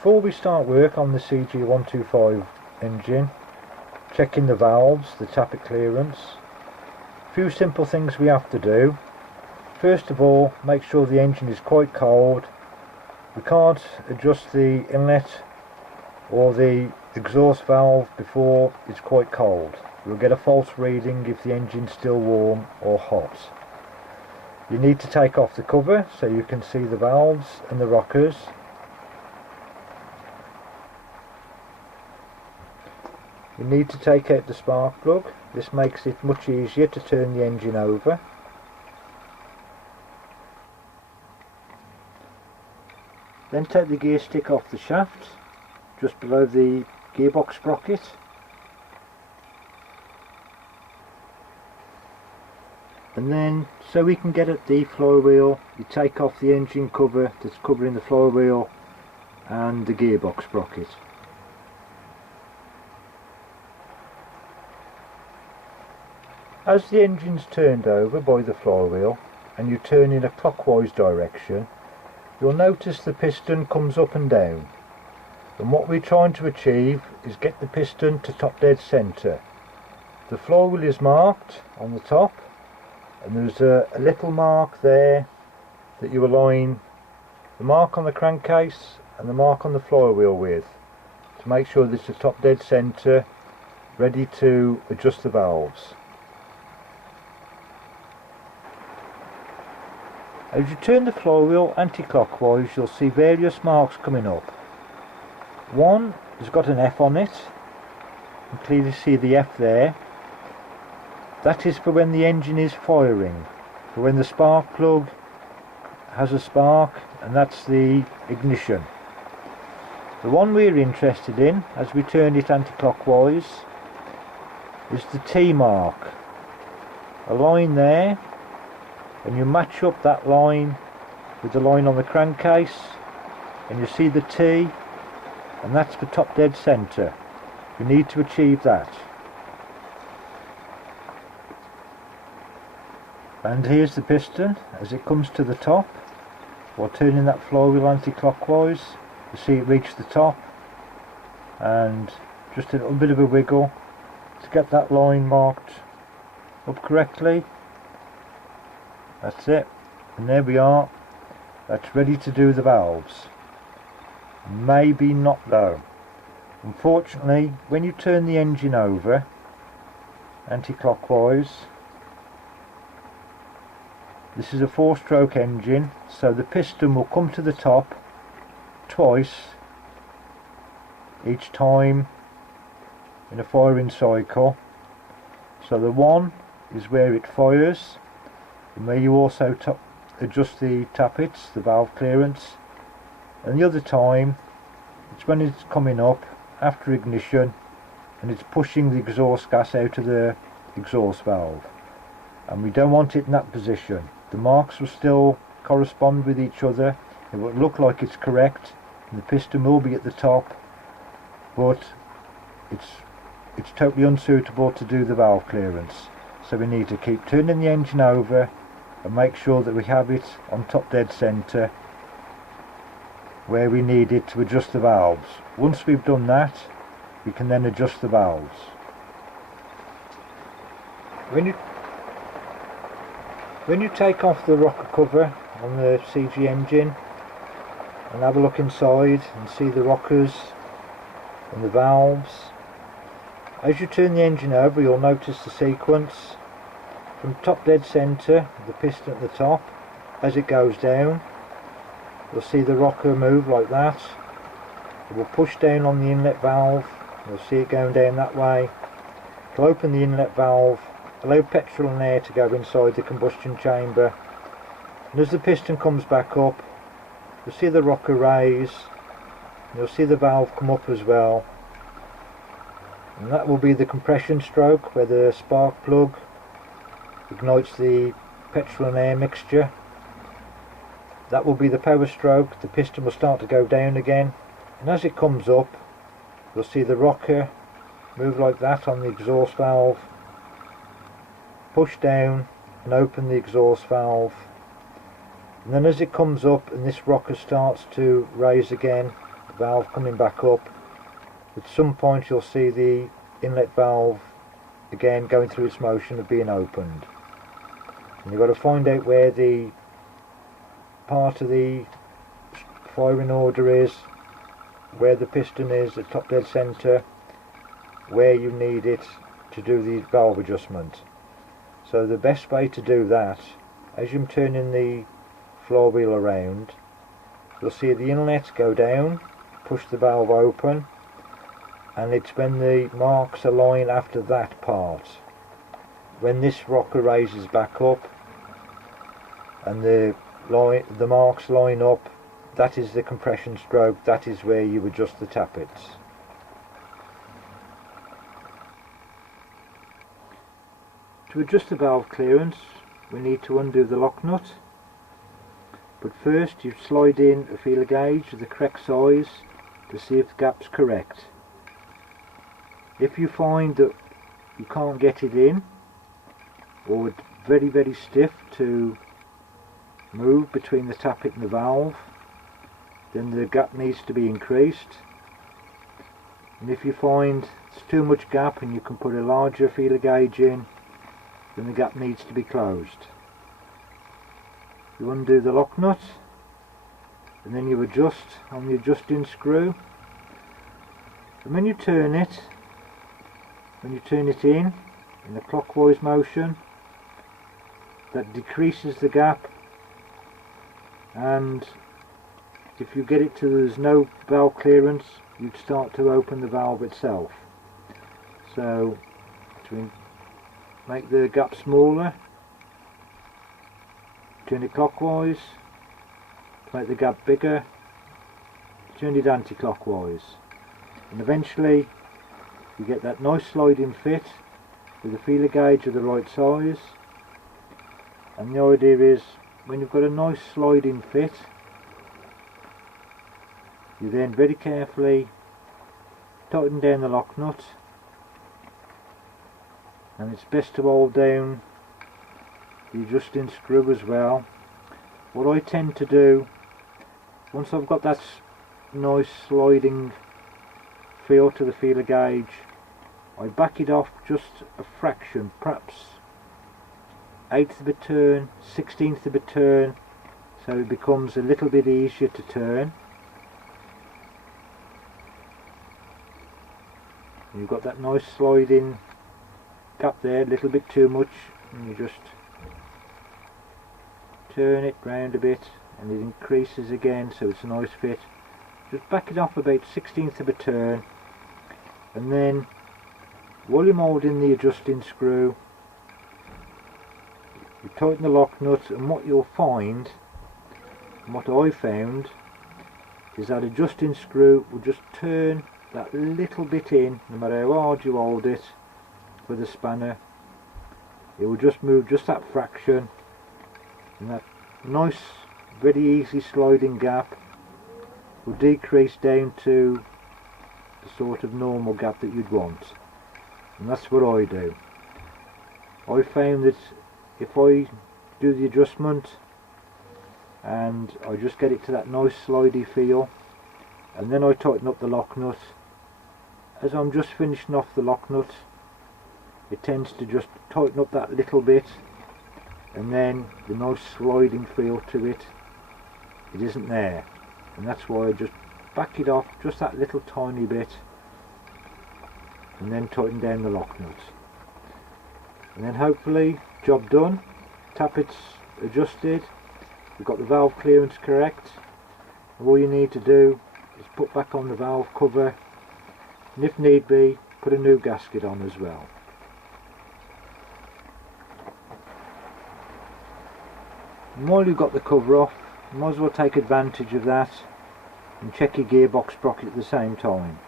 Before we start work on the CG125 engine, checking the valves, the tappet clearance, a few simple things we have to do. First of all, make sure the engine is quite cold. We can't adjust the inlet or the exhaust valve before it's quite cold. We'll get a false reading if the engine's still warm or hot. You need to take off the cover so you can see the valves and the rockers. You need to take out the spark plug. This makes it much easier to turn the engine over. Then take the gear stick off the shaft, just below the gearbox sprocket. And then, so we can get at the flywheel, you take off the engine cover that's covering the flywheel and the gearbox sprocket. As the engine's turned over by the flywheel and you turn in a clockwise direction, you'll notice the piston comes up and down. And what we're trying to achieve is get the piston to top dead centre. The flywheel is marked on the top, and there's a little mark there that you align the mark on the crankcase and the mark on the flywheel with, to make sure that it's a top dead centre, ready to adjust the valves. As you turn the flywheel anti-clockwise, you'll see various marks coming up. One has got an F on it. You can clearly see the F there. That is for when the engine is firing, for when the spark plug has a spark, and that's the ignition. The one we're interested in, as we turn it anti-clockwise, is the T mark. A line there, and you match up that line with the line on the crankcase, and you see the T, and that's for top dead centre. You need to achieve that. And here's the piston as it comes to the top. While turning that flywheel anti-clockwise, you see it reach the top, and just a little bit of a wiggle to get that line marked up correctly. That's it, and there we are. That's ready to do the valves. Maybe not though. Unfortunately, when you turn the engine over anti-clockwise, this is a 4-stroke engine, so the piston will come to the top twice each time in a firing cycle. So the one is where it fires, and where you also adjust the tappets, the valve clearance, and the other time it's when it's coming up after ignition and it's pushing the exhaust gas out of the exhaust valve, and we don't want it in that position. The marks will still correspond with each other, it will look like it's correct, and the piston will be at the top, but it's totally unsuitable to do the valve clearance. So we need to keep turning the engine over and make sure that we have it on top dead centre where we need it to adjust the valves. Once we've done that, we can then adjust the valves. When you take off the rocker cover on the CG engine and have a look inside and see the rockers and the valves, as you turn the engine over, you'll notice the sequence from top dead centre, the piston at the top. As it goes down, you'll see the rocker move like that. It will push down on the inlet valve, you'll see it going down that way. It'll open the inlet valve, allow petrol and air to go inside the combustion chamber, and as the piston comes back up, you'll see the rocker raise, you'll see the valve come up as well, and that will be the compression stroke where the spark plug ignites the petrol and air mixture. That will be the power stroke. The piston will start to go down again, and as it comes up, you'll see the rocker move like that on the exhaust valve, push down and open the exhaust valve, and then as it comes up and this rocker starts to raise again, valve coming back up. At some point you'll see the inlet valve again going through its motion of being opened. And you've got to find out where the part of the firing order is, where the piston is, the top dead centre, where you need it to do the valve adjustment. So the best way to do that, as you're turning the flywheel around, you'll see the inlet go down, push the valve open, and it's when the marks align after that part. When this rocker raises back up and the marks line up, that is the compression stroke, that is where you adjust the tappets. To adjust the valve clearance, we need to undo the lock nut, but first you slide in a feeler gauge of the correct size to see if the gap's correct. If you find that you can't get it in, or it's very stiff to move between the tappet and the valve, then the gap needs to be increased. And if you find it's too much gap and you can put a larger feeler gauge in, then the gap needs to be closed. You undo the lock nut and then you adjust on the adjusting screw, and when you turn it in a clockwise motion, that decreases the gap, and if you get it to there's no valve clearance, you'd start to open the valve itself. So to make the gap smaller, turn it clockwise. To make the gap bigger, turn it anti-clockwise, and eventually you get that nice sliding fit with a feeler gauge of the right size. And the idea is, when you've got a nice sliding fit, you then very carefully tighten down the lock nut, and it's best to hold down the adjusting screw as well. What I tend to do, once I've got that nice sliding feel to the feeler gauge, I back it off just a fraction, perhaps 1/8 of a turn, 1/16 of a turn, so it becomes a little bit easier to turn. You've got that nice sliding gap there, a little bit too much, and you just turn it round a bit and it increases again, so it's a nice fit. Just back it off about 1/16 of a turn, and then while you're moulding the adjusting screw, you tighten the lock nut, and what you'll find, and what I found, is that adjusting screw will just turn that little bit in, no matter how hard you hold it with a spanner. It will just move just that fraction, and that nice, very easy sliding gap will decrease down to the sort of normal gap that you'd want. And that's what I do. I found that if I do the adjustment and I just get it to that nice slidey feel, and then I tighten up the lock nut, as I'm just finishing off the lock nut, it tends to just tighten up that little bit, and then the nice sliding feel to it isn't there. And that's why I just back it off just that little tiny bit, and then tighten down the lock nut, and then hopefully job done. Tappets adjusted, you've got the valve clearance correct, and all you need to do is put back on the valve cover, and if need be, put a new gasket on as well. And while you've got the cover off, you might as well take advantage of that and check your gearbox sprocket at the same time.